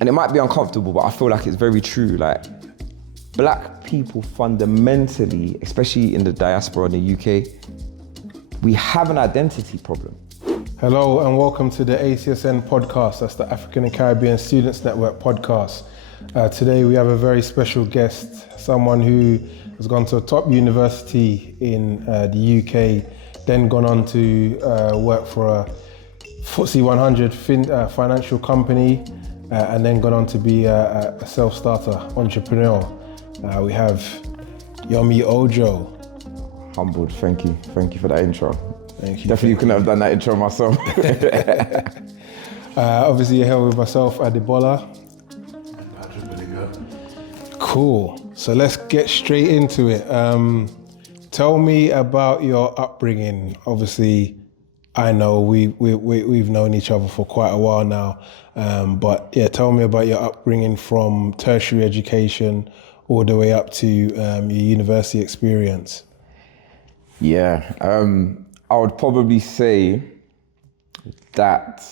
and it might be uncomfortable, but I feel like it's very true. Like, black people fundamentally, especially in the diaspora in the UK, we have an identity problem. Hello and welcome to the ACSN podcast. That's the African and Caribbean Students Network podcast. Today we have a very special guest, someone who has gone to a top university in the UK, then gone on to work for a FTSE 100 financial company, and then gone on to be a self-starter entrepreneur. We have Yommy Ojo. Humbled, thank you. Thank you for that intro. Thank you. Definitely couldn't have done that intro myself. Obviously you're here with myself, Adebola. Cool. So let's get straight into it. Tell me about your upbringing. Obviously, I know we've known each other for quite a while now, but yeah, tell me about your upbringing from tertiary education all the way up to your university experience. Yeah, I would probably say that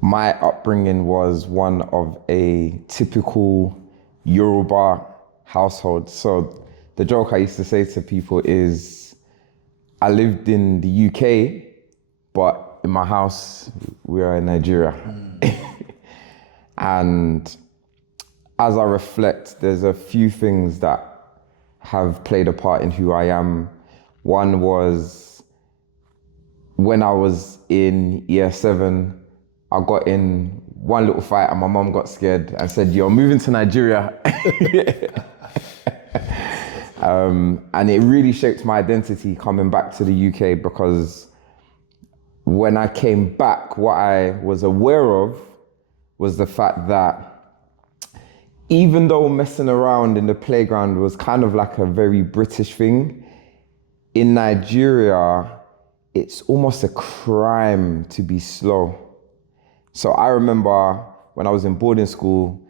my upbringing was one of a typical Yoruba household. So the joke I used to say to people is, I lived in the UK, but in my house, we are in Nigeria. And as I reflect, there's a few things that have played a part in who I am. One was when I was in year 7, I got in one little fight and my mom got scared and said, "You're moving to Nigeria." And it really shaped my identity coming back to the UK, because when I came back, what I was aware of was the fact that even though messing around in the playground was kind of like a very British thing, in Nigeria, it's almost a crime to be slow. So I remember when I was in boarding school,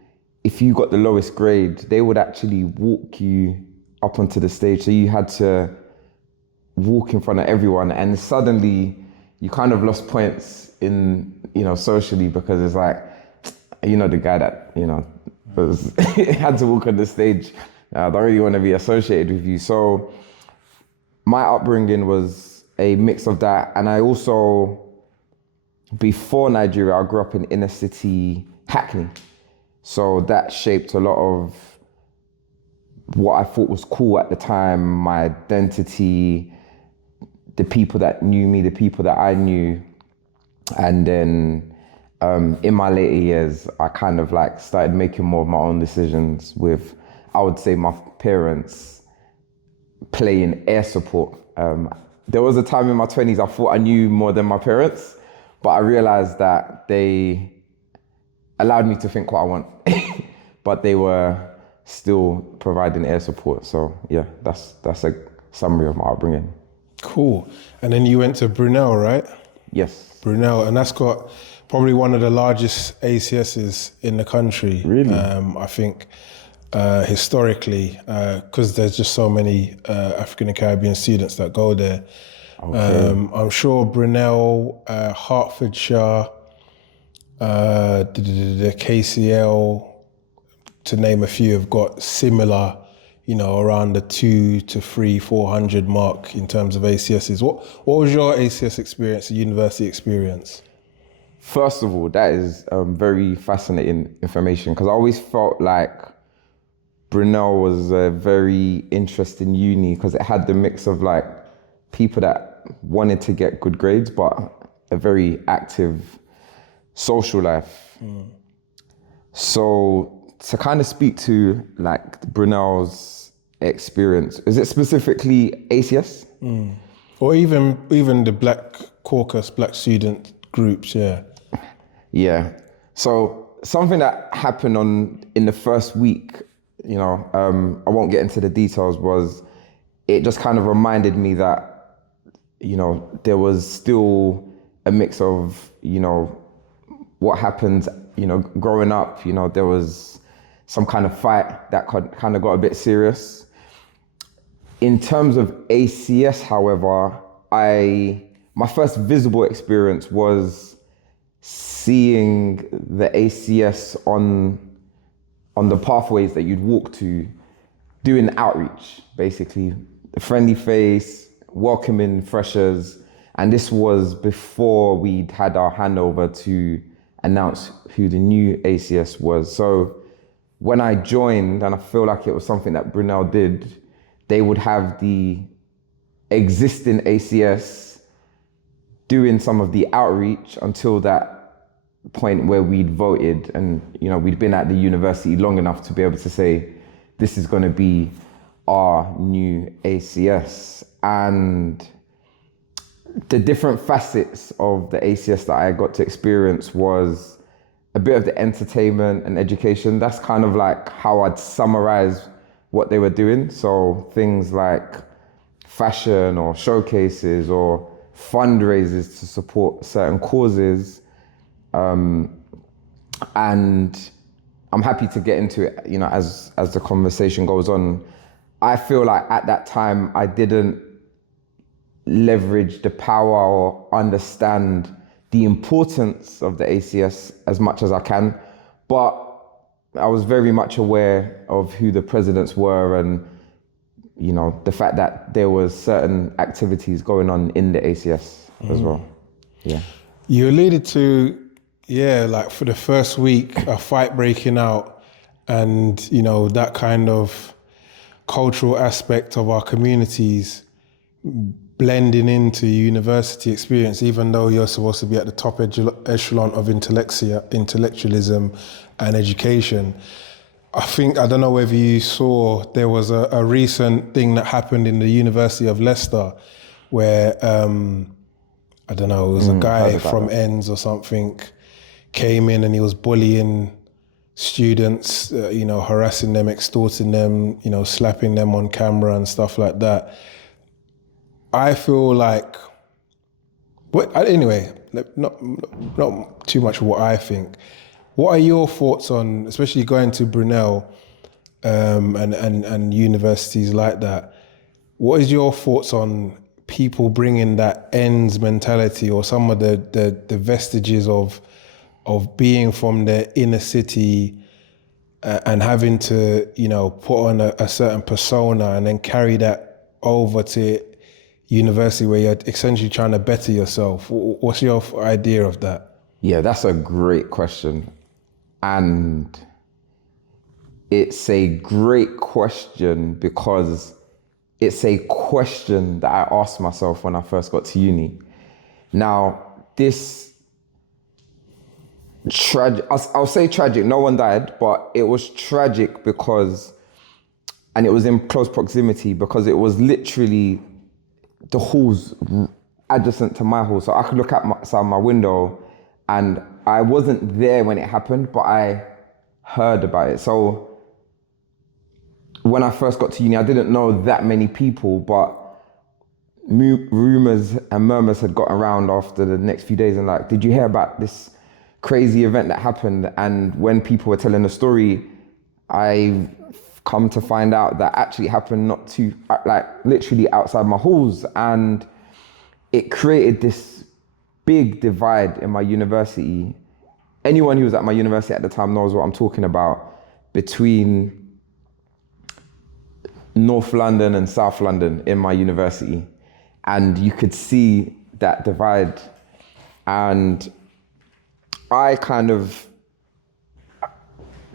if you got the lowest grade, they would actually walk you up onto the stage. So you had to walk in front of everyone, and suddenly you kind of lost points in, socially, because it's like, the guy that, was had to walk on the stage. I don't really want to be associated with you. So my upbringing was a mix of that. And I also, before Nigeria, I grew up in inner city Hackney. So that shaped a lot of what I thought was cool at the time, my identity, the people that knew me, the people that I knew. And then in my later years, I kind of started making more of my own decisions with, I would say, my parents playing air support. There was a time in my 20s I thought I knew more than my parents, but I realized that they allowed me to think what I want, but they were still providing air support. So yeah, that's a summary of my upbringing. Cool. And then you went to Brunel, right? Yes. Brunel, and that's got probably one of the largest ACSs in the country. Really? I think historically, because there's just so many African and Caribbean students that go there. Okay. I'm sure Brunel, Hertfordshire, the KCL, to name a few, have got similar, around the 200 to 400 mark in terms of ACSs. What was your ACS experience, the university experience? First of all, that is very fascinating information, because I always felt like Brunel was a very interesting uni, because it had the mix of people that wanted to get good grades, but a very active social life. So to kind of speak to Brunel's experience, is it specifically ACS? Or even the Black Caucus, Black student groups, yeah. Yeah. So something that happened in the first week, I won't get into the details, was it just kind of reminded me that, there was still a mix of, what happened, growing up, there was some kind of fight that kind of got a bit serious. In terms of ACS, however, my first visible experience was seeing the ACS on the pathways that you'd walk to, doing outreach, basically. A friendly face, welcoming freshers. And this was before we'd had our handover to announce who the new ACS was. So when I joined, and I feel like it was something that Brunel did, they would have the existing ACS doing some of the outreach until that point where we'd voted, and we'd been at the university long enough to be able to say, this is going to be our new ACS. And the different facets of the ACS that I got to experience was a bit of the entertainment and education. That's kind of like how I'd summarize what they were doing. So things like fashion or showcases or fundraisers to support certain causes. And I'm happy to get into it, as the conversation goes on. I feel like at that time I didn't leverage the power or understand the importance of the ACS as much as I can, but I was very much aware of who the presidents were and the fact that there was certain activities going on in the ACS as well. Yeah. You alluded to, like for the first week, a fight breaking out, and that kind of cultural aspect of our communities blending into university experience, even though you're supposed to be at the top echelon of intellectualism and education. I don't know whether you saw, there was a recent thing that happened in the University of Leicester where, it was a guy from ENDS or something came in and he was bullying students, harassing them, extorting them, slapping them on camera and stuff like that. I feel like, anyway, not too much what I think. What are your thoughts on, especially going to Brunel and universities like that? What is your thoughts on people bringing that ends mentality or some of the vestiges of being from the inner city and having to, put on a certain persona and then carry that over to university where you're essentially trying to better yourself? What's your idea of that? Yeah, that's a great question. And it's a great question because it's a question that I asked myself when I first got to uni. Now, this I'll say tragic, no one died, but it was tragic because, and it was in close proximity because it was literally the halls adjacent to my hall. So I could look outside my window, and I wasn't there when it happened, but I heard about it. So when I first got to uni, I didn't know that many people, but rumors and murmurs had got around after the next few days and like, did you hear about this crazy event that happened? And when people were telling the story, I come to find out that actually happened not too, like literally outside my halls. And it created this big divide in my university. Anyone who was at my university at the time knows what I'm talking about, between North London and South London in my university. And you could see that divide. And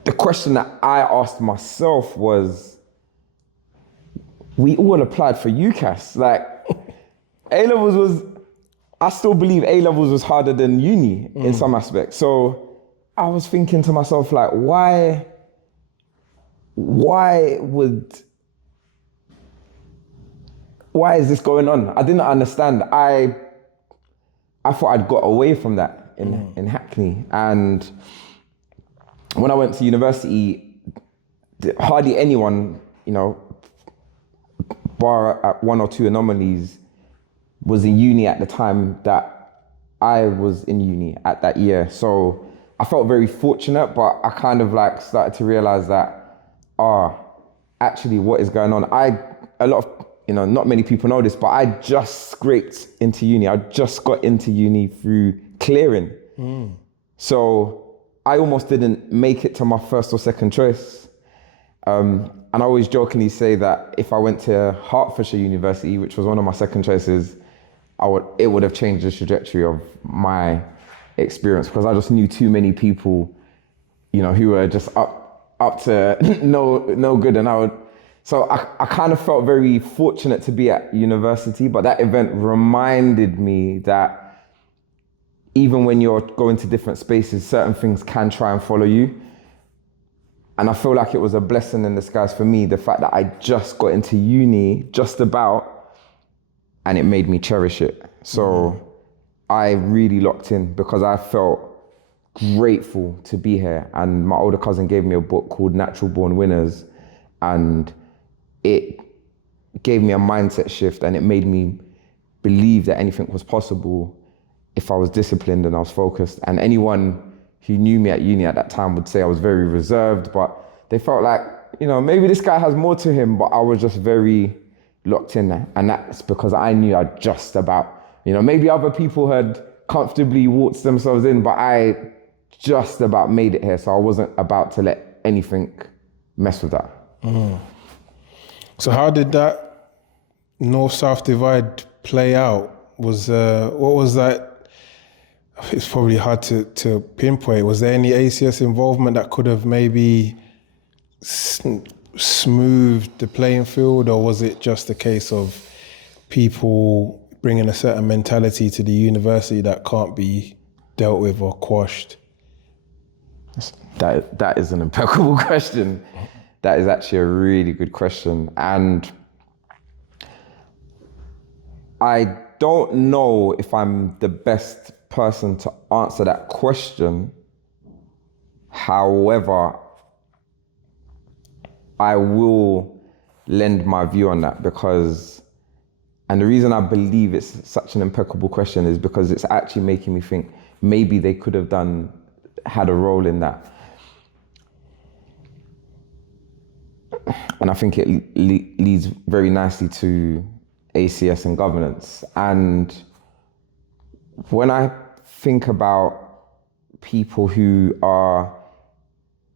the question that I asked myself was, we all applied for UCAS. Like, A-levels was, I still believe A-levels was harder than uni in some aspects. So I was thinking to myself, like, why is this going on? I didn't understand. I thought I'd got away from that in Hackney. And when I went to university, hardly anyone, bar at one or two anomalies, was in uni at the time that I was in uni at that year. So I felt very fortunate, but I kind of like started to realize that, actually what is going on? Not many people know this, but I just scraped into uni. I just got into uni through clearing. So I almost didn't make it to my first or second choice. And I always jokingly say that if I went to Hertfordshire University, which was one of my second choices, it would have changed the trajectory of my experience, because I just knew too many people, who were just up to no good. And I kind of felt very fortunate to be at university, but that event reminded me that even when you're going to different spaces, certain things can try and follow you. And I feel like it was a blessing in disguise for me, the fact that I just got into uni just about, and it made me cherish it. So I really locked in because I felt grateful to be here. And my older cousin gave me a book called Natural Born Winners, and it gave me a mindset shift, and it made me believe that anything was possible if I was disciplined and I was focused. And anyone who knew me at uni at that time would say I was very reserved, but they felt like, maybe this guy has more to him, but I was just very locked in there. And that's because I knew I just about, maybe other people had comfortably waltzed themselves in, but I just about made it here. So I wasn't about to let anything mess with that. So how did that North-South divide play out? What was that? It's probably hard to pinpoint. Was there any ACS involvement that could have maybe smoothed the playing field, or was it just a case of people bringing a certain mentality to the university that can't be dealt with or quashed? That is an impeccable question. That is actually a really good question. And I don't know if I'm the best person to answer that question. However, I will lend my view on that and the reason I believe it's such an impeccable question is because it's actually making me think maybe they could have had a role in that. And I think it leads very nicely to ACS and governance. And when I think about people who are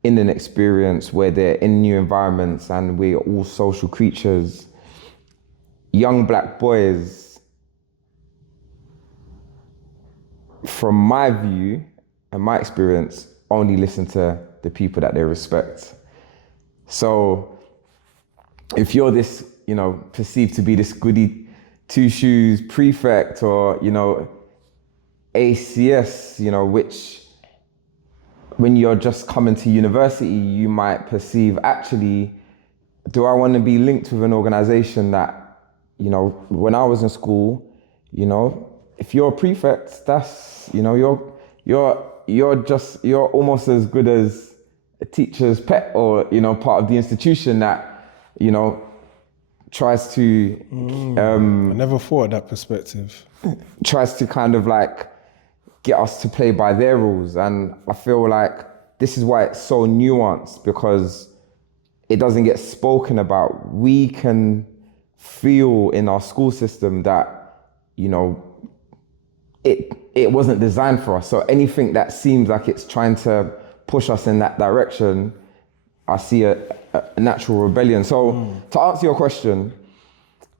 in an experience where they're in new environments and we're all social creatures, young black boys, from my view and my experience, only listen to the people that they respect. So if you're this, perceived to be this goody two-shoes prefect or, ACS, which when you're just coming to university, you might perceive, actually, do I want to be linked with an organization that, when I was in school, if you're a prefect, that's, you're almost as good as a teacher's pet or, part of the institution that, tries to... I never thought of that perspective. Tries to kind of get us to play by their rules. And I feel like this is why it's so nuanced, because it doesn't get spoken about. We can feel in our school system that, it wasn't designed for us. So anything that seems like it's trying to push us in that direction, I see a natural rebellion. So to answer your question,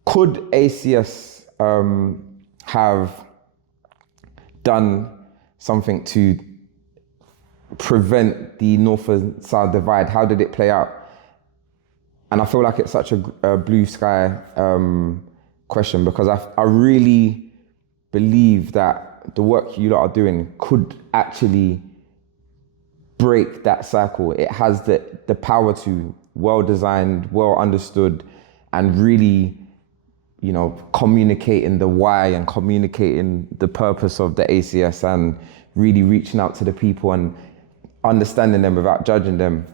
could ACS have done something to prevent the North and South divide? How did it play out? And I feel like it's such a blue sky question, because I really believe that the work you lot are doing could actually break that cycle. It has the power to, well-designed, well-understood, and really, communicating the why and communicating the purpose of the ACS and really reaching out to the people and understanding them without judging them.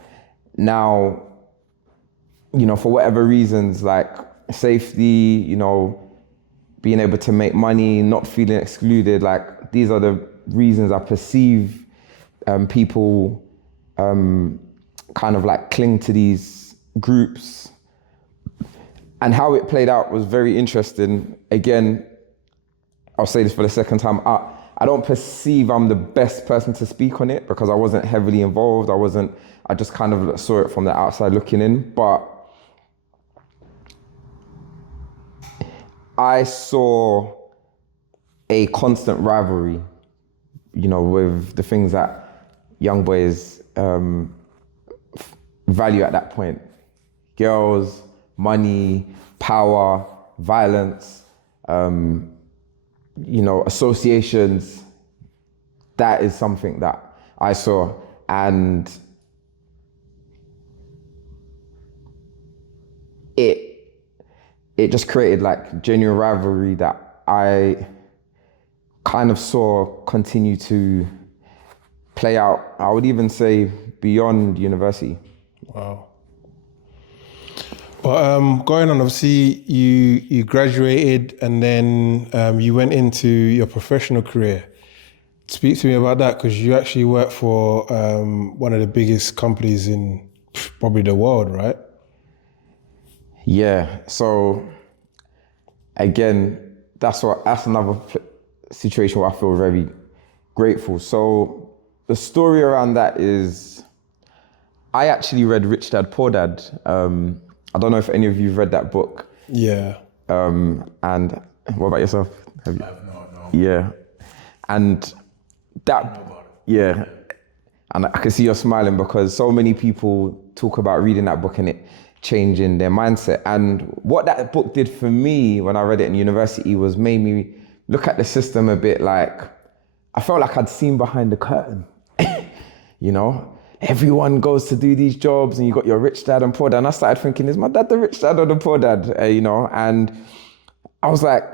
Now, for whatever reasons, like safety, being able to make money, not feeling excluded, these are the reasons I perceive people kind of cling to these groups. And how it played out was very interesting. Again, I'll say this for the second time. I don't perceive I'm the best person to speak on it because I wasn't heavily involved. I just kind of saw it from the outside looking in. But I saw a constant rivalry, with the things that young boys value at that point. Girls, money, power, violence, associations. That is something that I saw. And it just created like genuine rivalry that I kind of saw continue to play out, I would even say beyond university. Wow. But going on, obviously you graduated and then you went into your professional career. Speak to me about that, because you actually work for one of the biggest companies in probably the world, right? Yeah, so again, that's another situation where I feel very grateful. So the story around that is, I actually read Rich Dad Poor Dad. I don't know if any of you've read that book. Yeah. And what about yourself? Have you? No. Yeah. And that, yeah. And I can see you're smiling because so many people talk about reading that book and it changing their mindset. And what that book did for me when I read it in university was made me look at the system a bit like, I felt like I'd seen behind the curtain. Everyone goes to do these jobs and you got your rich dad and poor dad. And I started thinking, is my dad the rich dad or the poor dad? And I was like,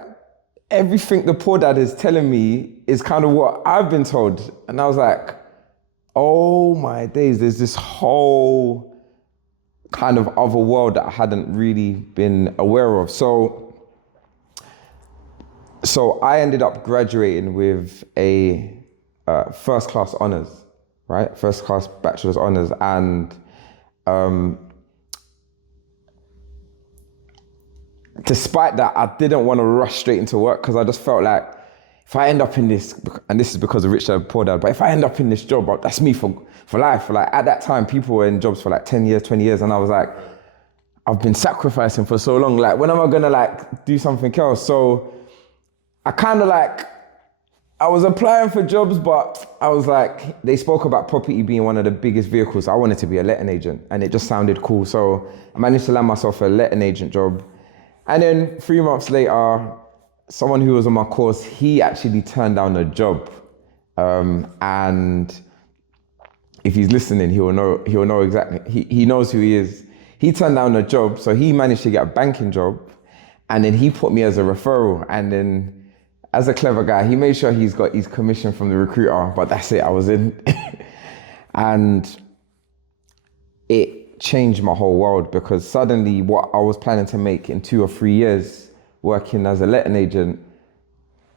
everything the poor dad is telling me is kind of what I've been told. And I was like, oh my days, there's this whole kind of other world that I hadn't really been aware of. So I ended up graduating with a first class honors, right? First class bachelor's honors. And despite that, I didn't want to rush straight into work because I just felt like if I end up in this, and this is because of Rich Dad Poor Dad, but if I end up in this job, that's me for life. Like at that time, people were in jobs for like 10 years, 20 years. And I was like, I've been sacrificing for so long. Like, when am I gonna like do something else? So I kind of like, I was applying for jobs, but I was like, they spoke about property being one of the biggest vehicles. I wanted to be a letting agent and it just sounded cool. So I managed to land myself a letting agent job. And then 3 months later, someone who was on my course, he actually turned down a job. And if he's listening, he'll know exactly, he knows who he is. He turned down a job, so he managed to get a banking job. And then he put me as a referral. And then as a clever guy, he made sure he's got his commission from the recruiter, but that's it, I was in. And it changed my whole world because suddenly what I was planning to make in 2 or 3 years working as a letting agent,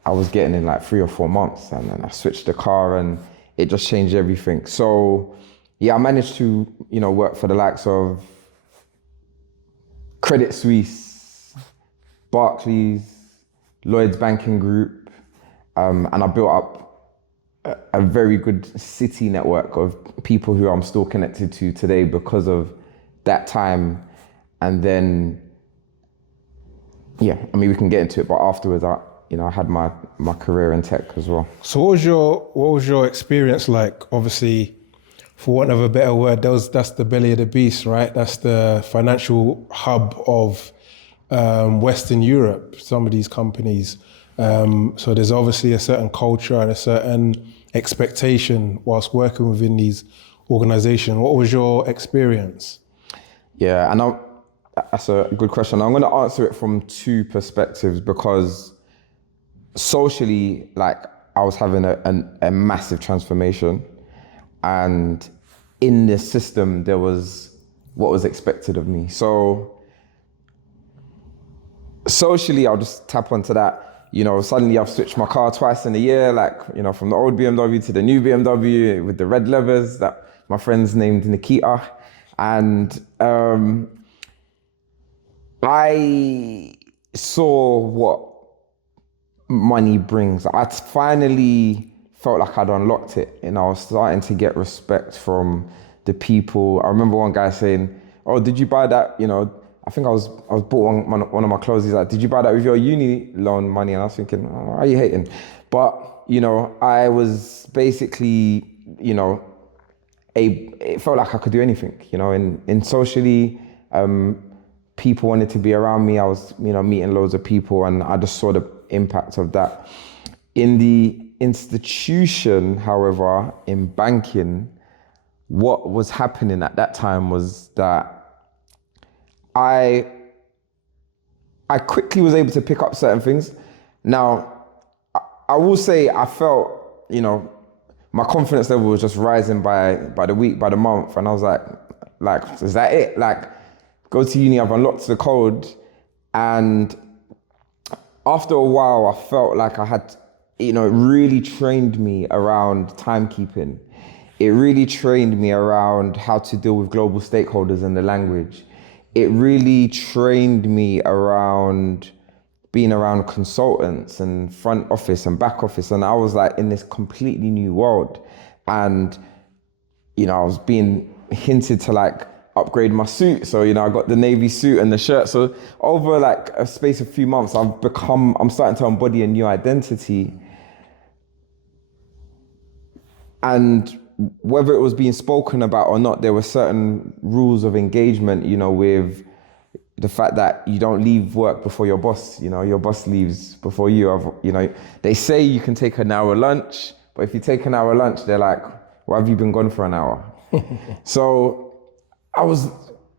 I was getting in like 3 or 4 months. And then I switched the car and it just changed everything. So yeah, I managed to, work for the likes of Credit Suisse, Barclays, Lloyd's Banking Group, and I built up a very good city network of people who I'm still connected to today because of that time. And then, yeah, I mean, we can get into it, but afterwards, I had my career in tech as well. So what was your experience like? Obviously, for want of a better word, that's the belly of the beast, right? That's the financial hub of Western Europe, some of these companies. So there's obviously a certain culture and a certain expectation whilst working within these organizations. What was your experience? Yeah, and that's a good question. I'm going to answer it from 2 perspectives because socially, like, I was having a massive transformation, and in this system, there was what was expected of me. So socially, I'll just tap onto that. Suddenly I've switched my car twice in a year, like, from the old BMW to the new BMW with the red levers that my friends named Nikita. And I saw what money brings. I finally felt like I'd unlocked it, and I was starting to get respect from the people. I remember one guy saying, "Oh, did you buy that?" I think I was bought one of my clothes. He's like, "Did you buy that with your uni loan money?" And I was thinking, "Oh, why are you hating?" But I was basically, it felt like I could do anything. In socially, people wanted to be around me. I was, meeting loads of people, and I just saw the impact of that. In the institution, however, in banking, what was happening at that time was that I quickly was able to pick up certain things. Now, I will say I felt, my confidence level was just rising by the week, by the month, and I was like, is that it? Like, go to uni, I've unlocked the code, and after a while, I felt like I had, it really trained me around timekeeping. It really trained me around how to deal with global stakeholders and the language. It really trained me around being around consultants and front office and back office. And I was like in this completely new world. And, I was being hinted to like upgrade my suit. So, I got the navy suit and the shirt. So over like a space of a few months, I'm starting to embody a new identity. And whether it was being spoken about or not, there were certain rules of engagement, with the fact that you don't leave work before your boss, your boss leaves before you. They say you can take an hour lunch, but if you take an hour lunch, they're like, why have you been gone for an hour? So I was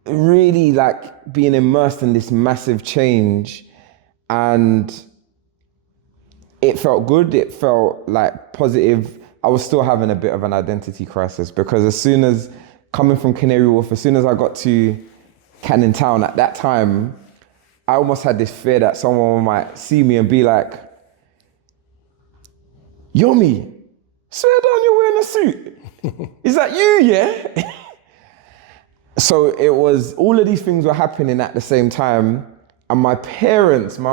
really like being immersed in this massive change, and it felt good. It felt like positive. I was still having a bit of an identity crisis because as soon as coming from Canary Wharf, as soon as I got to Canning Town at that time, I almost had this fear that someone might see me and be like, Yommy, swear down you're wearing a suit. Is that you, yeah? So it was, all of these things were happening at the same time. And my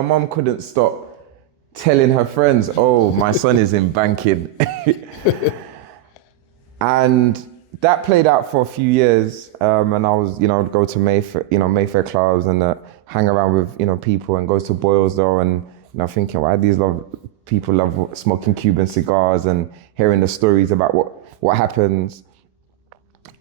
mum couldn't stop telling her friends, oh, my son is in banking. And that played out for a few years. And I was, I'd go to Mayfair clubs and hang around with, people and go to Boyles though. And, thinking, why these people love smoking Cuban cigars and hearing the stories about what happens.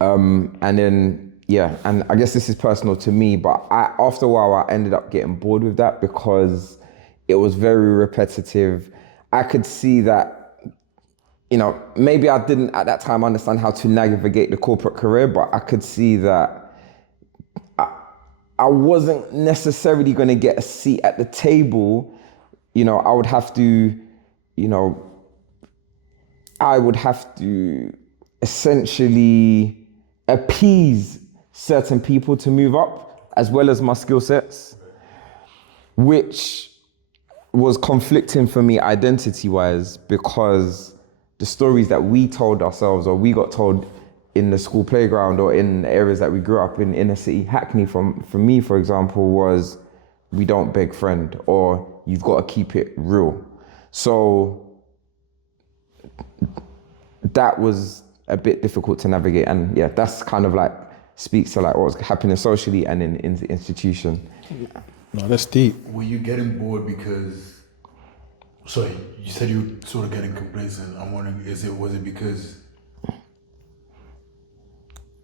And then, and I guess this is personal to me, but after a while, I ended up getting bored with that because it was very repetitive. I could see that, maybe I didn't at that time understand how to navigate the corporate career, but I could see that I wasn't necessarily going to get a seat at the table. I would have to, essentially appease certain people to move up, as well as my skill sets, which was conflicting for me identity-wise, because the stories that we told ourselves or we got told in the school playground or in the areas that we grew up in, inner city Hackney, for me, for example, was we don't beg friend, or you've got to keep it real. So that was a bit difficult to navigate. And that's kind of like speaks to like what was happening socially and in the institution. No, that's deep. Were you getting bored because, sorry, you said you were sort of getting complacent. I'm wondering, was it because,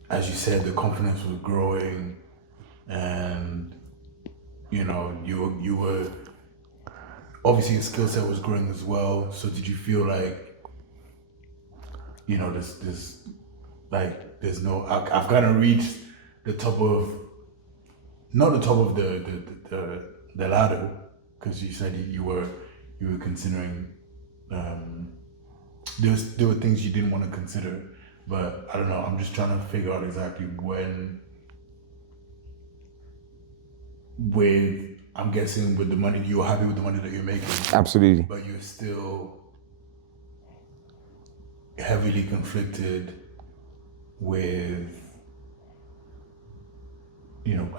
as you said, the confidence was growing and, you were, obviously your skill set was growing as well. So did you feel like, there's no, I've kind of reached the top of, not the top of the ladder, because you said you were considering, there were things you didn't want to consider, but I don't know, I'm just trying to figure out exactly when, I'm guessing with the money, you were happy with the money that you're making. Absolutely. But you're still heavily conflicted with,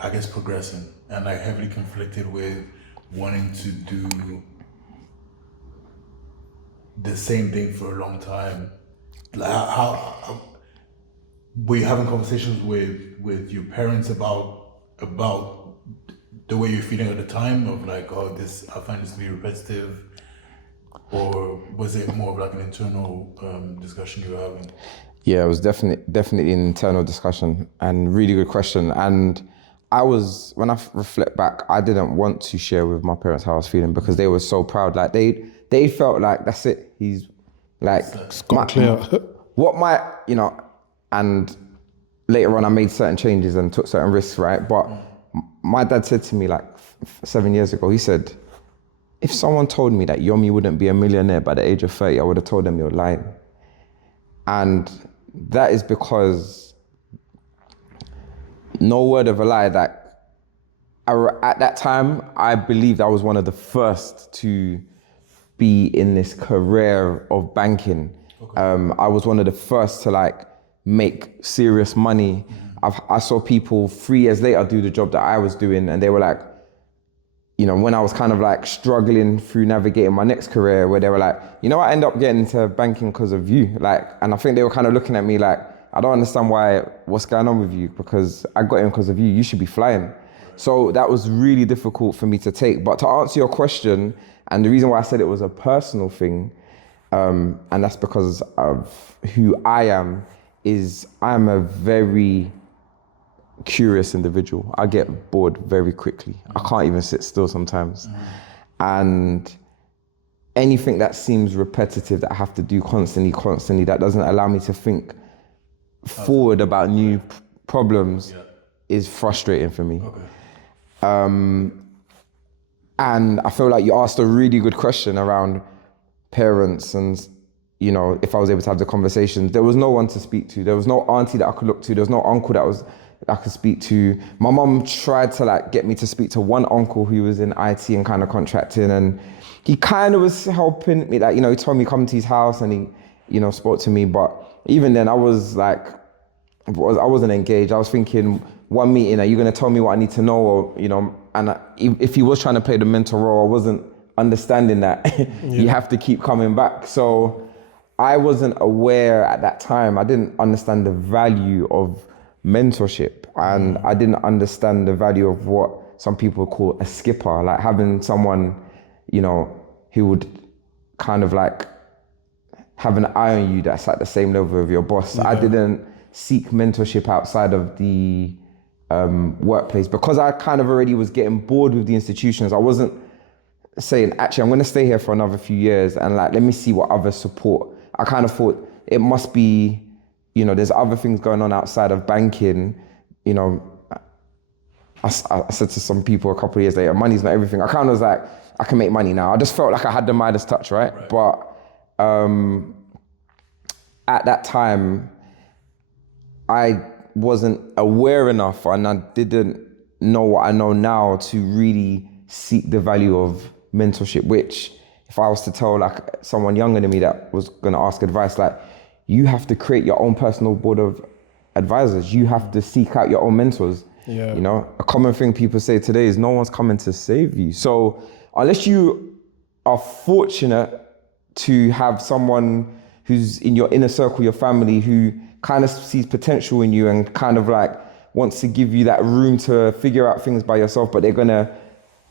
I guess progressing, and like heavily conflicted with wanting to do the same thing for a long time. Like how were you having conversations with your parents about the way you're feeling at the time of like, oh, I find this to be repetitive, or was it more of like an internal discussion you were having? Yeah, it was definitely an internal discussion, and really good question. And when I reflect back, I didn't want to share with my parents how I was feeling because they were so proud. Like they felt like that's it. He's like, and later on I made certain changes and took certain risks, right? But my dad said to me like 7 years ago, he said, if someone told me that Yommy wouldn't be a millionaire by the age of 30, I would have told them you're lying. And that is because, no word of a lie, that at that time, I believed I was one of the first to be in this career of banking. Okay. I was one of the first to like make serious money. I saw people 3 years later do the job that I was doing, and they were like, when I was kind of like struggling through navigating my next career, where they were like, I end up getting into banking because of you. Like, and I think they were kind of looking at me like, I don't understand what's going on with you, because I got in because of you. You should be flying. So that was really difficult for me to take. But to answer your question, and the reason why I said it was a personal thing, and that's because of who I am, is I'm a very curious individual. I get bored very quickly. I can't even sit still sometimes. And anything that seems repetitive that I have to do constantly, that doesn't allow me to think forward about new problems is frustrating for me. Okay. And I feel like you asked a really good question around parents and, if I was able to have the conversations. There was no one to speak to. There was no auntie that I could look to. There was no uncle that I could speak to. My mom tried to like get me to speak to one uncle who was in IT and kind of contracting, and he kind of was helping me. Like, he told me come to his house and he, spoke to me. But even then I was like, I wasn't engaged. I was thinking, one meeting, are you going to tell me what I need to know? Or, and if he was trying to play the mentor role, I wasn't understanding that you have to keep coming back. So I wasn't aware at that time. I didn't understand the value of mentorship, and I didn't understand the value of what some people call a skipper, like having someone, who would kind of like have an eye on you that's at the same level of your boss. I didn't seek mentorship outside of the workplace because I kind of already was getting bored with the institutions. I wasn't saying, actually, I'm going to stay here for another few years and like, let me see what other support. I kind of thought it must be, there's other things going on outside of banking. I said to some people a couple of years later, money's not everything. I kind of was like, I can make money now. I just felt like I had the Midas touch, right? But at that time, I wasn't aware enough and I didn't know what I know now to really seek the value of mentorship, which if I was to tell like someone younger than me that was going to ask advice, like, you have to create your own personal board of advisors. You have to seek out your own mentors. Yeah. A common thing people say today is no one's coming to save you. So unless you are fortunate to have someone who's in your inner circle, your family, who kind of sees potential in you and kind of like wants to give you that room to figure out things by yourself, but they're going to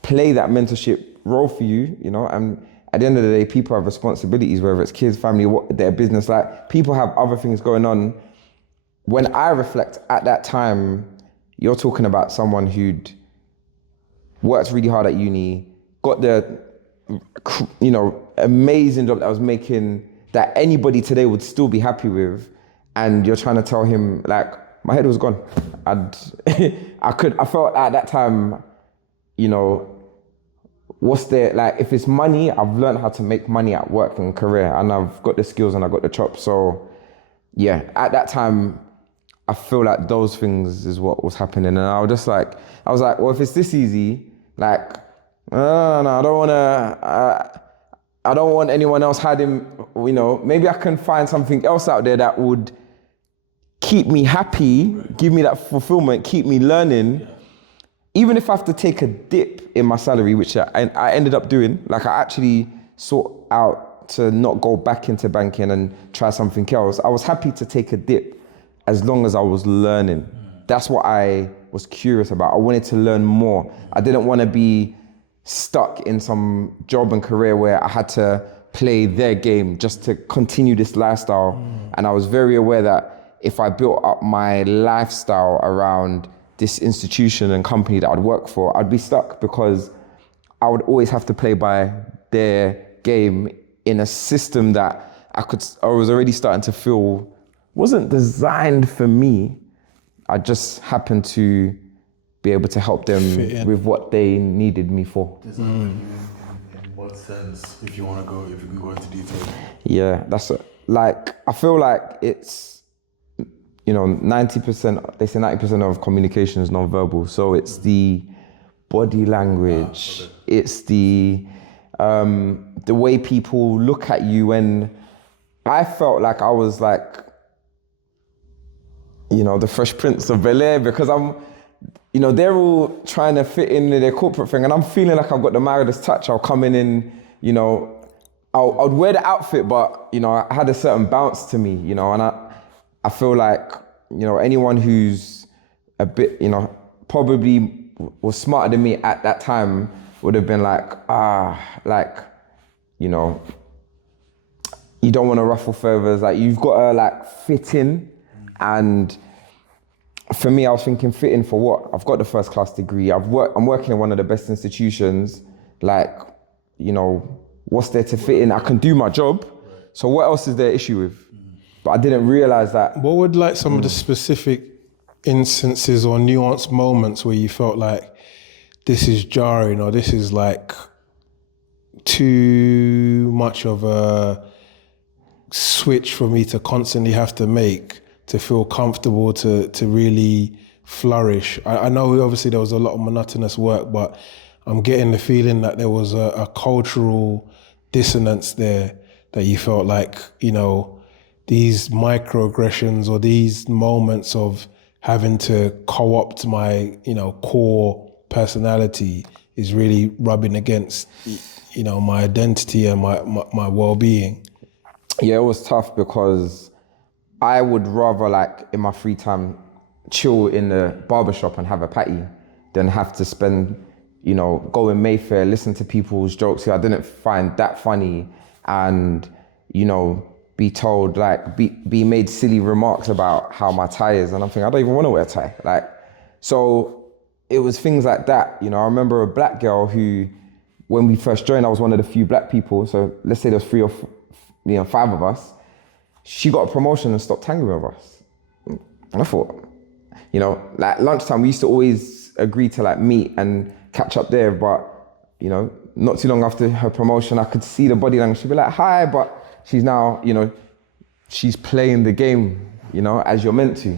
play that mentorship role for you, and at the end of the day, people have responsibilities, whether it's kids, family, their business, like people have other things going on. When I reflect at that time, you're talking about someone who'd worked really hard at uni, got the, amazing job that was making that anybody today would still be happy with. And you're trying to tell him like, my head was gone. I felt at that time, what's there, like if it's money, I've learned how to make money at work and career, and I've got the skills and I've got the chops. So yeah, at that time, I feel like those things is what was happening. And I was like, well, if it's this easy, like, no, I don't want anyone else hiding, maybe I can find something else out there that would keep me happy, give me that fulfillment, keep me learning. Even if I have to take a dip in my salary, which I ended up doing, like I actually sought out to not go back into banking and try something else. I was happy to take a dip as long as I was learning. That's what I was curious about. I wanted to learn more. I didn't want to be stuck in some job and career where I had to play their game just to continue this lifestyle. And I was very aware that if I built up my lifestyle around this institution and company that I'd work for, I'd be stuck because I would always have to play by their game in a system that I was already starting to feel wasn't designed for me. I just happened to be able to help them with what they needed me for. In what sense, if you can go into detail? Yeah, I feel like it's, 90%, they say 90% of communication is non-verbal. So it's the body language, it's the way people look at you. When I felt like I was like, the Fresh Prince of Bel-Air, because they're all trying to fit in their corporate thing, and I'm feeling like I've got the Midas touch. I'll come in, I'd wear the outfit, but, I had a certain bounce to me, and I feel like, anyone who's a bit, probably was smarter than me at that time would have been like, you don't want to ruffle feathers, like you've got to fit in. And for me, I was thinking, fit in for what? I've got the first class degree. I'm working in one of the best institutions. What's there to fit in? I can do my job. So what else is there issue with? But I didn't realize that. What would some of the specific instances or nuanced moments where you felt like this is jarring or this is too much of a switch for me to constantly have to make to feel comfortable, to really flourish? I know obviously there was a lot of monotonous work, but I'm getting the feeling that there was a cultural dissonance there, that you felt like, these microaggressions or these moments of having to co-opt my, core personality is really rubbing against, my identity and my well-being. Yeah, it was tough because I would rather in my free time chill in the barbershop and have a patty than have to spend, go in Mayfair, listen to people's jokes I didn't find that funny, and, be told, be made silly remarks about how my tie is. And I'm thinking, I don't even want to wear a tie. So it was things like that. I remember a black girl who, when we first joined, I was one of the few black people. So let's say there's 3 or 5 of us. She got a promotion and stopped hanging with us. And I thought, lunchtime, we used to always agree to meet and catch up there. But, not too long after her promotion, I could see the body language. She'd be like, hi, but she's now, she's playing the game, as you're meant to,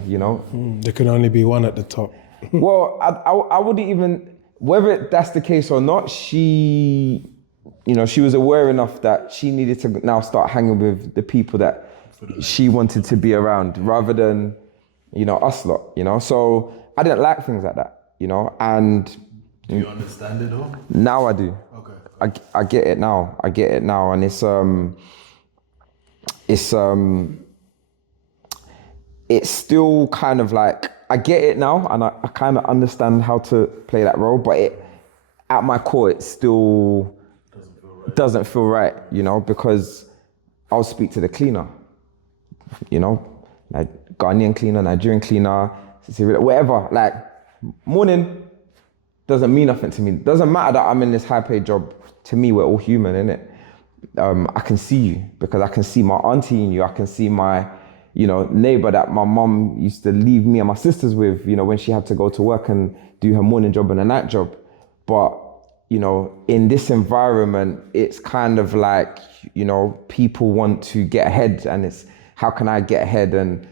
There can only be one at the top. Well, I wouldn't even, whether that's the case or not, she was aware enough that she needed to now start hanging with the people that she wanted to be around rather than, us lot, So I didn't like things like that, and... Do you understand it all? Now I do. Okay. I get it now. And it's still kind of I get it now, and I kind of understand how to play that role, but at my core, it still doesn't feel right, because I'll speak to the cleaner, Ghanaian cleaner, Nigerian cleaner, whatever, morning, doesn't mean nothing to me. Doesn't matter that I'm in this high-paid job. To me, we're all human, innit? I can see you because I can see my auntie in you. I can see my, neighbor that my mom used to leave me and my sisters with, when she had to go to work and do her morning job and a night job. But, in this environment, it's kind of people want to get ahead, and it's how can I get ahead, and,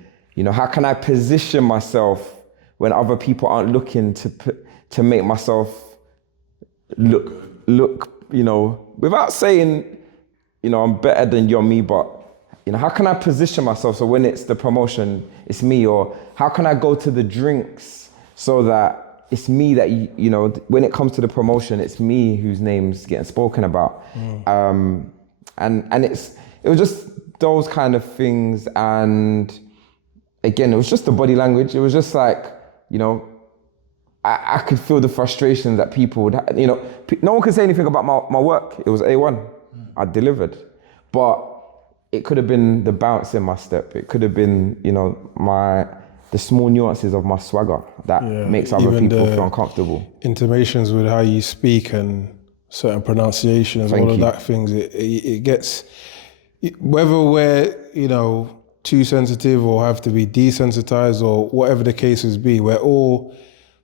how can I position myself when other people aren't looking to make myself look, without saying, I'm better than Yommy, but, how can I position myself so when it's the promotion, it's me? Or how can I go to the drinks so that it's me that, when it comes to the promotion, it's me whose name's getting spoken about. And And it was just those kind of things. And again, it was just the body language. It was just like, you know, I could feel the frustration that people would, you know, no one could say anything about my work. It was A1. I delivered. But it could have been the bounce in my step. It could have been, you know, the small nuances of my swagger that makes other people feel uncomfortable. Intonations with how you speak and certain pronunciations, all of that things, it gets, whether we're, you know, too sensitive or have to be desensitized or whatever the case is be, we're all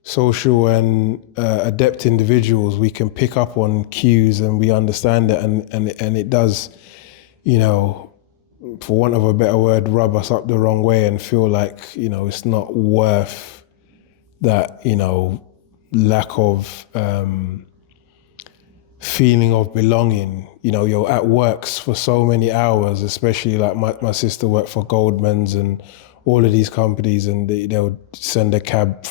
social and adept individuals. We can pick up on cues and we understand it, and it does, you know, for want of a better word, rub us up the wrong way and feel like, you know, it's not worth that, you know, lack of feeling of belonging. You know, you're at works for so many hours, especially like my sister worked for Goldman's and all of these companies, and they'll send a cab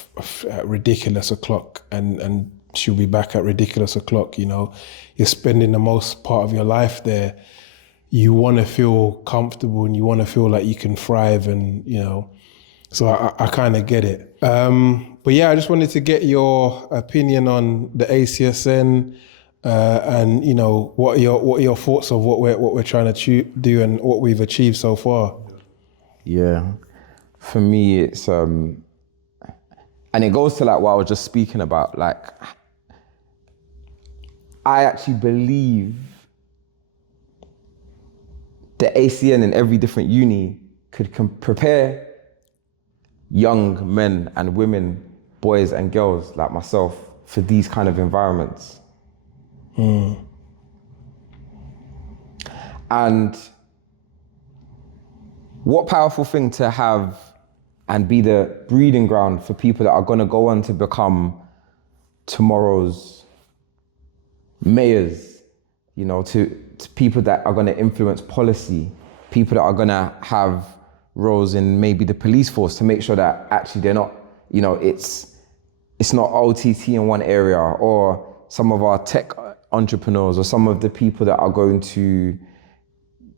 at ridiculous o'clock and she'll be back at ridiculous o'clock. You know, you're spending the most part of your life there. You want to feel comfortable and you want to feel like you can thrive, and, you know, so I kind of get it. But yeah, I just wanted to get your opinion on the ACSN and, you know, what are your thoughts of what we're trying to do and what we've achieved so far. Yeah. For me, it's, and it goes to like what I was just speaking about. Like, I actually believe the ACN in every different uni could prepare young men and women, boys and girls like myself for these kind of environments. And what powerful thing to have and be the breeding ground for people that are going to go on to become tomorrow's mayors, you know, to people that are going to influence policy, people that are going to have roles in maybe the police force to make sure that actually they're not, you know, it's not OTT in one area, or some of our tech entrepreneurs, or some of the people that are going to,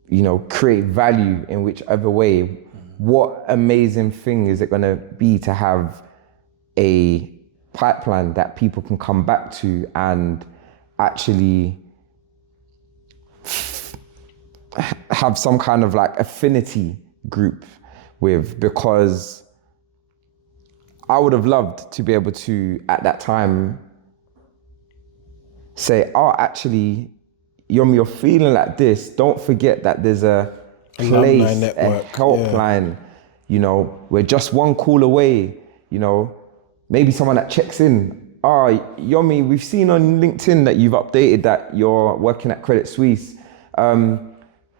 you know, create value in whichever way. What amazing thing is it going to be to have a pipeline that people can come back to and actually have some kind of like affinity group with, because I would have loved to be able to, at that time, say, oh, actually, Yommy, you're feeling like this. Don't forget that there's a place, a helpline, you know, we're just one call away, you know, maybe someone that checks in. Oh, Yommy, we've seen on LinkedIn that you've updated that you're working at Credit Suisse.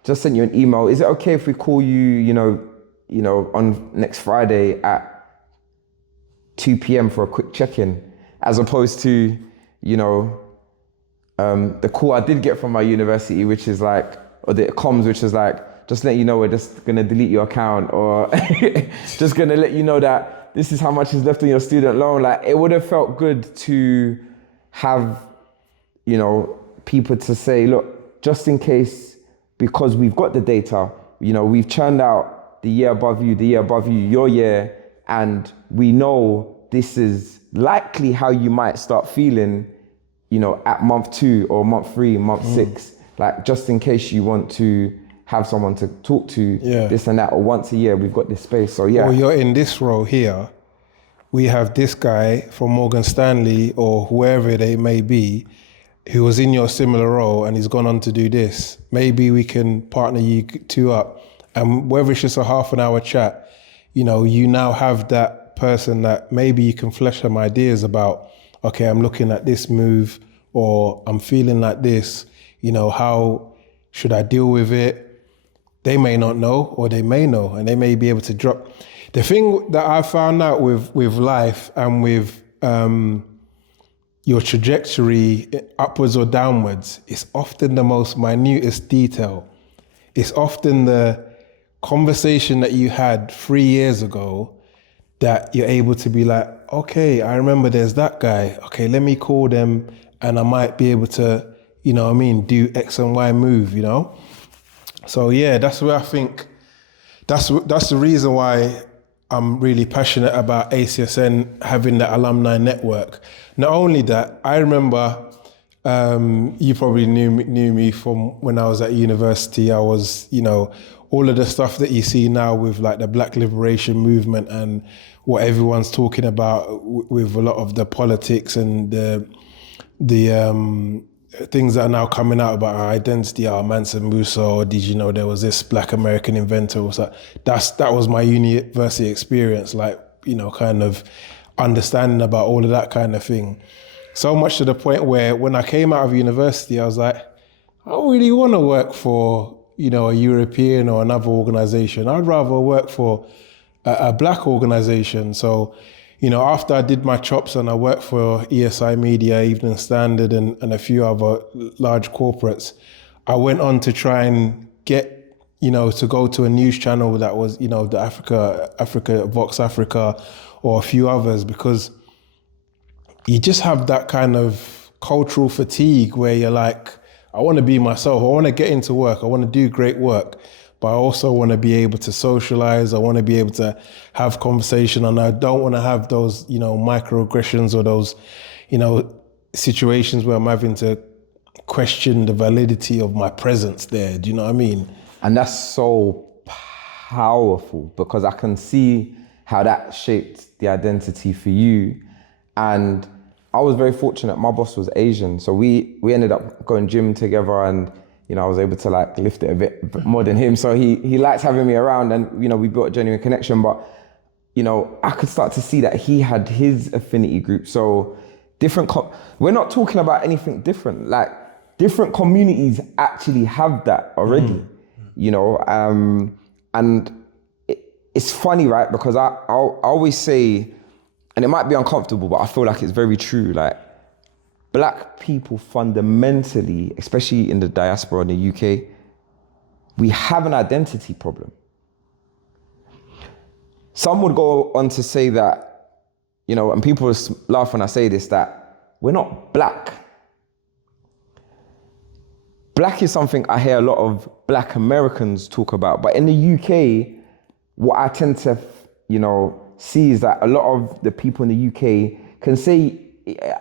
Just sent you an email. Is it okay if we call you, you know, on next Friday at 2 p.m. for a quick check-in, as opposed to, you know, the call I did get from my university, which is like, or the comms, which is like, just let you know we're just gonna delete your account, or just gonna let you know that this is how much is left on your student loan. Like, it would have felt good to have, you know, people to say, look, just in case, because we've got the data, you know, we've churned out the year above you, your year, and we know this is likely how you might start feeling, you know, at month 2 or month 3, month 6, like, just in case you want to have someone to talk to, this and that, or once a year, we've got this space. So yeah. Or you're in this role here, we have this guy from Morgan Stanley or whoever they may be, who was in your similar role and he's gone on to do this. Maybe we can partner you two up, and whether it's just a half an hour chat, you know, you now have that person that maybe you can flesh some ideas about. Okay, I'm looking at this move, or I'm feeling like this, you know, how should I deal with it? They may not know, or they may know, and they may be able to drop. The thing that I found out with life and with your trajectory upwards or downwards, it's often the most minutest detail. It's often the conversation that you had 3 years ago that you're able to be like, okay, I remember there's that guy. Okay, let me call them and I might be able to, you know what I mean, do X and Y move, you know? So yeah, that's where I think that's the reason why I'm really passionate about ACSN having that alumni network. Not only that, I remember you probably knew me from when I was at university. I was, all of the stuff that you see now with like the Black Liberation Movement and what everyone's talking about with a lot of the politics and the things that are now coming out about our identity, our Mansa Musa, or did you know there was this Black American inventor? That was my university experience, kind of understanding about all of that kind of thing. So much to the point where when I came out of university, I was like, I don't really want to work for, a European or another organization. I'd rather work for a Black organization. So, after I did my chops and I worked for ESI Media, Evening Standard, and a few other large corporates, I went on to try and get, to go to a news channel that was, the Africa, Vox Africa, or a few others, because you just have that kind of cultural fatigue where you're like, I want to be myself. I want to get into work. I want to do great work. But I also want to be able to socialize. I want to be able to have conversation, and I don't want to have those, microaggressions or those, situations where I'm having to question the validity of my presence there. Do you know what I mean? And that's so powerful, because I can see how that shaped the identity for you. And I was very fortunate. My boss was Asian, so we ended up going gym together, and I was able to lift it a bit more than him. So he liked having me around, and we built a genuine connection. But I could start to see that he had his affinity group. So we're not talking about anything different. Like, different communities actually have that already. And it's funny, right? Because I always say, and it might be uncomfortable, but I feel like it's very true. Like, Black people fundamentally, especially in the diaspora in the UK, we have an identity problem. Some would go on to say that, and people laugh when I say this, that we're not Black. Black is something I hear a lot of Black Americans talk about, but in the UK, what I tend to, see is that a lot of the people in the UK can say,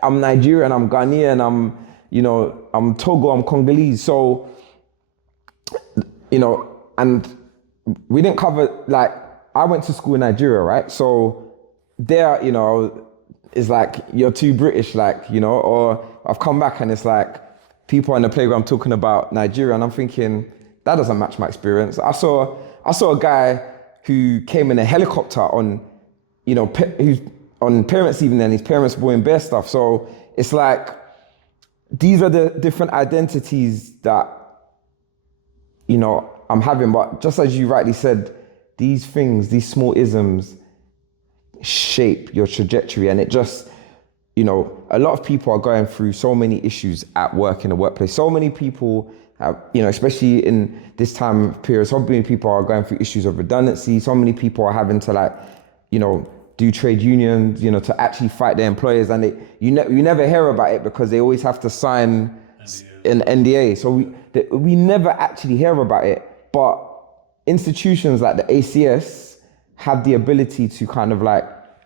I'm Nigerian, I'm Ghanaian, I'm Togo, I'm Congolese. So, and we didn't cover, I went to school in Nigeria, right? So there, it's like, you're too British, or I've come back and it's like, people on the playground talking about Nigeria, and I'm thinking, that doesn't match my experience. I saw a guy who came in a helicopter on, who's on parents' evening, and his parents were in bear stuff. So it's like, these are the different identities that, I'm having. But just as you rightly said, these things, these small isms shape your trajectory. And it just, a lot of people are going through so many issues at work, in the workplace. So many people have, especially in this time period, so many people are going through issues of redundancy. So many people are having to do trade unions, to actually fight their employers, and you never hear about it because they always have to sign an NDA. So we never actually hear about it. But institutions like the ACS have the ability to kind of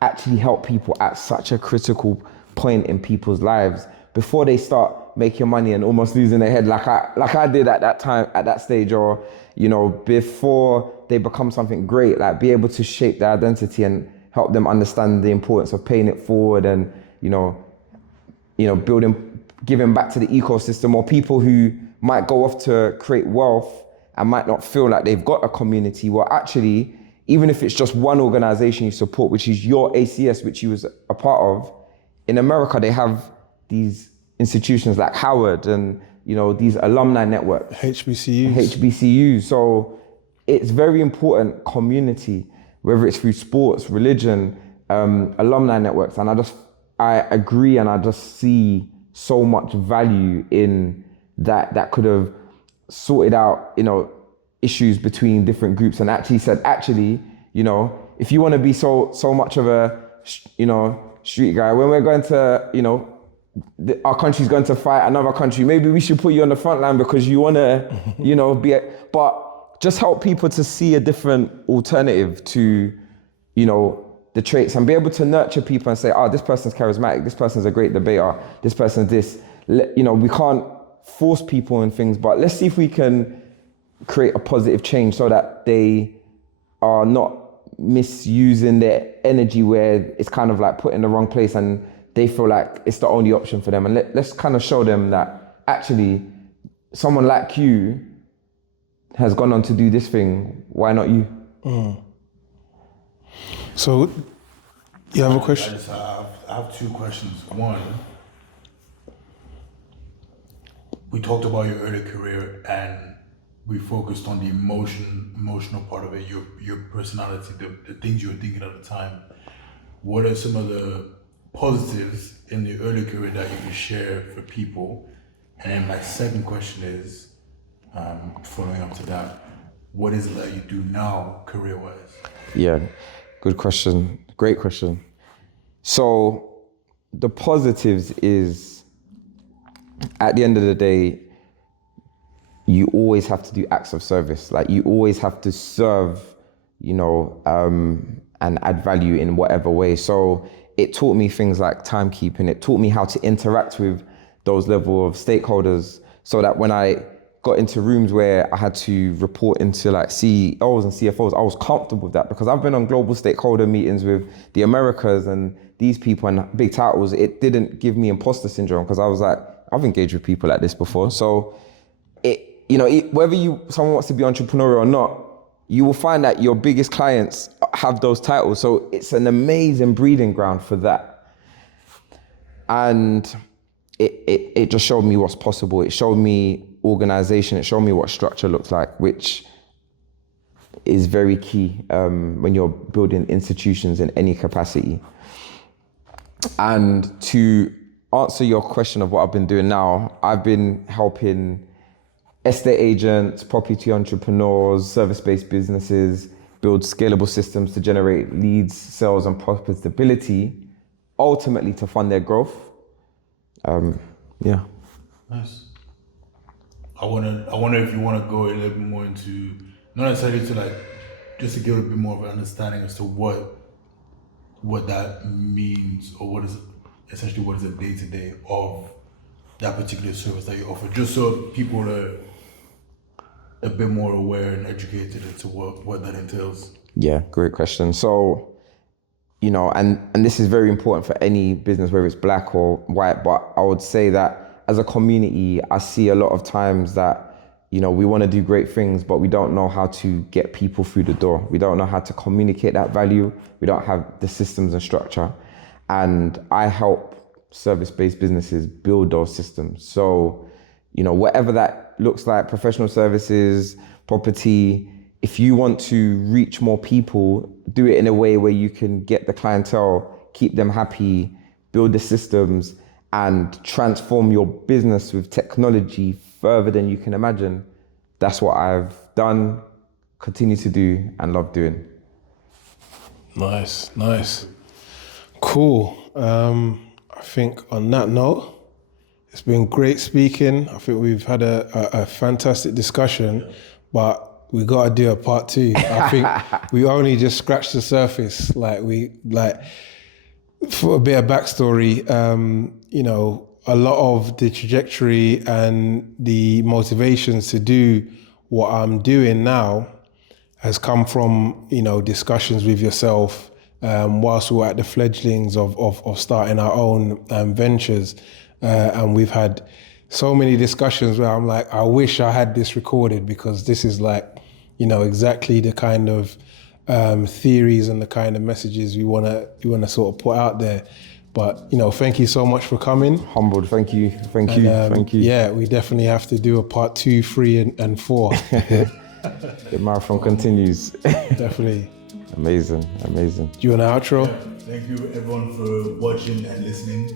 actually help people at such a critical point in people's lives before they start making money and almost losing their head, like I did at that time, at that stage, or before they become something great, be able to shape their identity and help them understand the importance of paying it forward and, giving back to the ecosystem, or people who might go off to create wealth and might not feel like they've got a community. Well, actually, even if it's just one organization you support, which is your ACS, which you was a part of, in America, they have these institutions like Howard and, these alumni networks. HBCUs. So it's very important, community, whether it's through sports, religion, alumni networks. And I agree, and I just see so much value in that could have sorted out, issues between different groups, and actually said, if you want to be so much of a, street guy, when we're going to, our country's going to fight another country, maybe we should put you on the front line because you want to, but just help people to see a different alternative to, you know, the traits, and be able to nurture people and say, oh, this person's charismatic, this person's a great debater, this person's this. You know, we can't force people in things, but let's see if we can create a positive change so that they are not misusing their energy where it's kind of like put in the wrong place and they feel like it's the only option for them. And let's kind of show them that actually someone like you has gone on to do this thing, why not you? So, you have a question? I have two questions. One, we talked about your early career and we focused on the emotional part of it, your personality, the things you were thinking at the time. What are some of the positives in the early career that you can share for people? And then my second question is, following up to that, what is it that you do now career-wise? Yeah, good question. Great question. So the positives is, at the end of the day, you always have to do acts of service. Like, you always have to serve, you know, and add value in whatever way. So it taught me things like timekeeping. It taught me how to interact with those level of stakeholders, so that when I got into rooms where I had to report into like CEOs and CFOs, I was comfortable with that, because I've been on global stakeholder meetings with the Americas and these people and big titles. It didn't give me imposter syndrome, because I was like, I've engaged with people like this before. So you know, whether someone wants to be entrepreneurial or not, you will find that your biggest clients have those titles. So it's an amazing breeding ground for that. And it just showed me what's possible. It showed me organization. It showed me what structure looks like, which is very key when you're building institutions in any capacity. And to answer your question of what I've been doing now, I've been helping estate agents, property entrepreneurs, service-based businesses build scalable systems to generate leads, sales, and profitability, ultimately to fund their growth. Yeah. Nice. I wonder if you want to go a little bit more into, not necessarily to like, just to give a bit more of an understanding as to what that means, or what is the day-to-day of that particular service that you offer, just so people are a bit more aware and educated into what that entails. Yeah, great question. So, you know, and this is very important for any business, whether it's black or white, but I would say that as a community, I see a lot of times that, you know, we want to do great things, but we don't know how to get people through the door. We don't know how to communicate that value. We don't have the systems and structure. And I help service-based businesses build those systems. So, you know, whatever that looks like, professional services, property, if you want to reach more people, do it in a way where you can get the clientele, keep them happy, build the systems, and transform your business with technology further than you can imagine. That's what I've done, continue to do, and love doing. Nice. Cool. I think on that note, it's been great speaking. I think we've had a fantastic discussion, but we got to do a part two. I think we only just scratched the surface. For a bit of backstory, you know, a lot of the trajectory and the motivations to do what I'm doing now has come from, you know, discussions with yourself whilst we were at the fledglings of starting our own ventures. And we've had so many discussions where I'm like, I wish I had this recorded, because this is like, you know, exactly the kind of theories and the kind of messages we want to sort of put out there. But, you know, thank you so much for coming. Humbled, thank you. Yeah, we definitely have to do a part 2, 3, and 4. The marathon continues. Definitely. Amazing. Do you want an outro? Thank you everyone for watching and listening.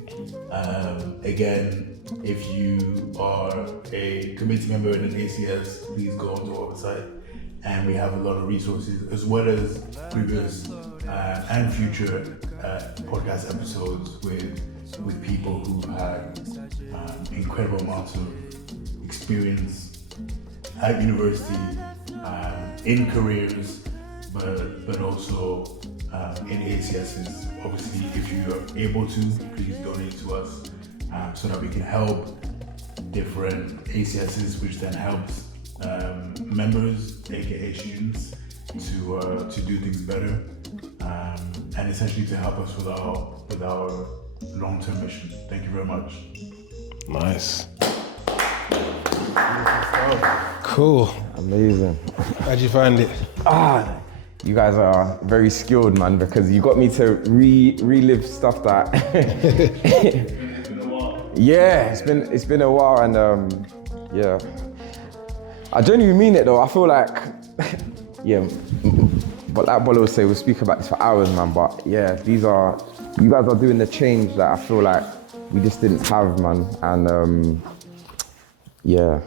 Again, if you are a committee member in an ACS, please go on to our website, and we have a lot of resources as well as previous and future podcast episodes with people who had incredible amounts of experience at university, in careers, but also in ACSs. Obviously, if you are able to, please donate to us so that we can help different ACSs, which then helps members, aka students, to do things better, and essentially to help us with our long-term mission. Thank you very much. Nice. Cool. Amazing. How'd you find it? You guys are very skilled, man, because you got me to relive stuff that. Yeah, it's been a while, and yeah. I genuinely mean it though. I feel like, yeah. But like Bolo would say, we'll speak about this for hours, man. But yeah, you guys are doing the change that I feel like we just didn't have, man. And yeah.